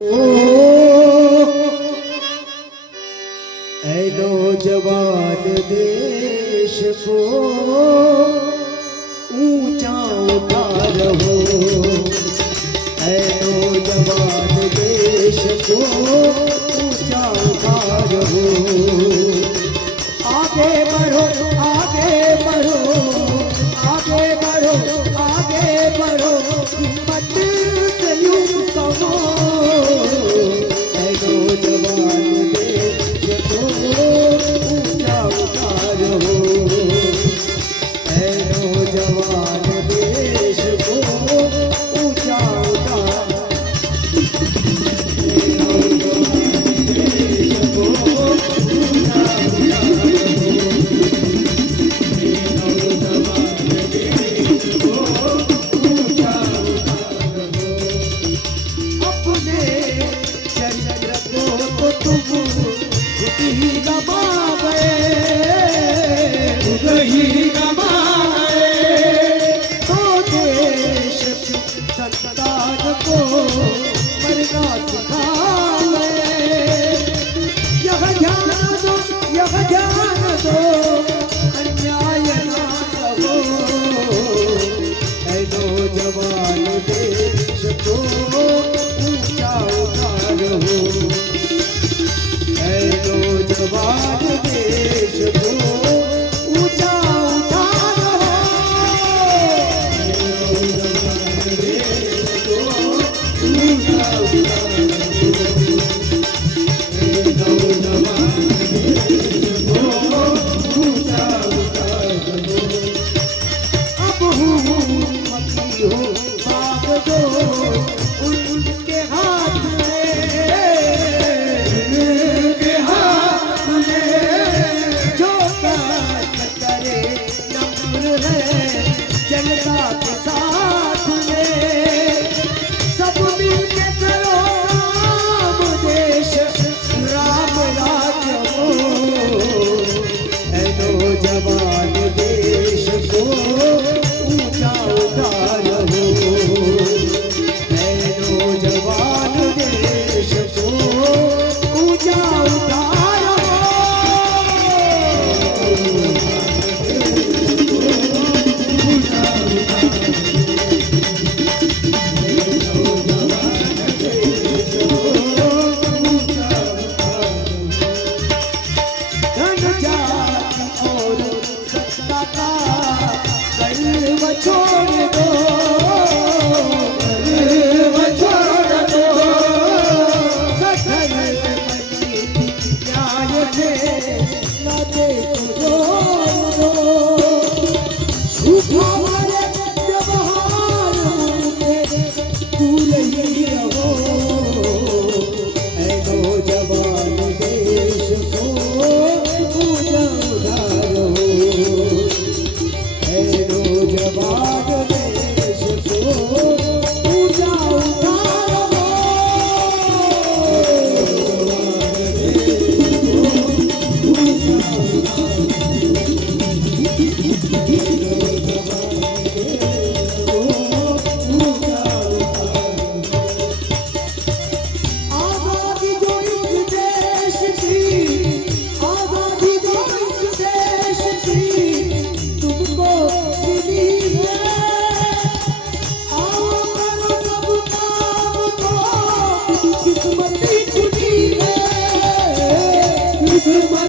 ऐ नौजवान देश को ऊंचा उठा रहो। ऐ नौजवान देश को ऊंचा उठा रहो। आगे बढ़ो, आगे बढ़ो, आगे बढ़ो, आगे बढ़ो, हिम्मत से यूं कहो। ऐ नौजवान देश को ऊंचा उठा रहो। ऐ नौजवान देश को ऊंचा उठा, ऐ नौजवान देश को ऊंचा उठा रहो। ऐ नौजवान देश को ऊंचा उठा रहो। अपने चरित्र को तो तुम खुद ही गवा गए, खुद ही गवा गए। तो देश संतान को मरना सिखा गए। यह ध्यान दो, यह ध्यान दो, अन्याय ना करो। ऐ नौजवान देश को ऊंचा उठा रहो। ऐ नौजवान देश को ऊंचा उठा रहो। ऐ नौजवान देश को ऊंचा उठा रहो। ऐ नौजवान देश को ऊंचा उठा रहो। अब हुकूमती हो मांग दो उनके हाथ में, उनके हाथ में। जो कार्य करे नम्र है जनता के साथ में। सब मिलके करो काम देश राम राज्य को। ऐ नौजवान देश को ऊंचा उठा रहो। ऐ नौजवान देश को ऊंचा उठा रहो। ऊंचा उठा धन जाति और सत्ता का गर्व छोड़ दो, गर्व छोड़ दो। सधर्म नीति न्याय से न देखो जोर दो। झूठा वाले व्यवहार से दूर ही रहो। ऐ नौजवान देश को ऊंचा उठा रहो। ऐ नौजवान देश को ऊंचा उठा रहो। ऊंचा उठा आजादी जो इस देश की, आजादी जो इस देश की तुमको मिली है। आओ करो सब काम को, किस्मत